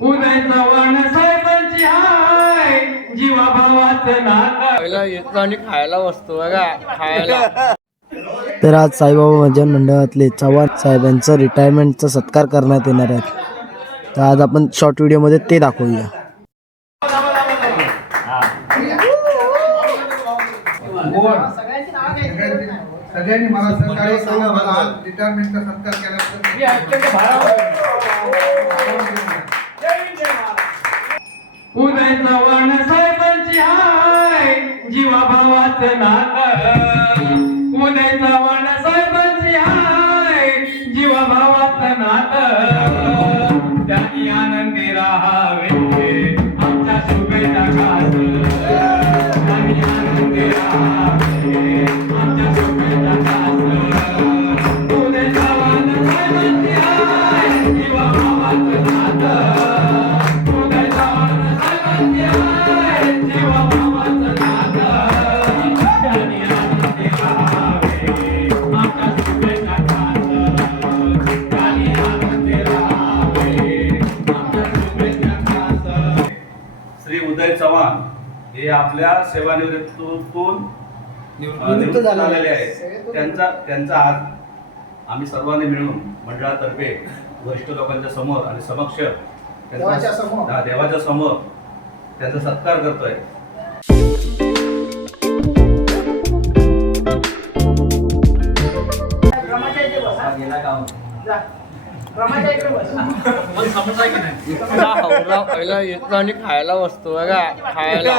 उदय चव्हाण साहेबांची हाय. जीवा भावाचं नातं आणि खायला बसतो बघा खायला. तर आज साईबाबा भजन मंडळातले चव्हाण साहेब यांचं रिटायरमेंटचा सत्कार करण्यात येणार आहे. तर आज आपण शॉर्ट व्हिडिओमध्ये ते दाखवूया. सगळ्यांनी मला सहकार्य करून मला रिटायरमेंटचा सत्कार केल्याबद्दल उदय चव्हाण साहेबांची हाय. जीवा भावाचं नातं उदय चव्हाण साहेबांची हाय. जीवा भावाचं नातं त्यांनी आनंदी राहावे. आमच्या शुभेच्छा चव्हाण हे आपल्या सेवानिवृत्तीतून निवृत्त झालेले आहेत त्यांचा त्यांचा आज आम्ही सर्वांनी मिळून मंडळातर्फे वरिष्ठ लोकांच्या समोर आणि समक्ष देवाच्या समोर. हा, त्यांचा सत्कार करतोय हावरा पहिला येतो आणि खायला बसतो बघा खायला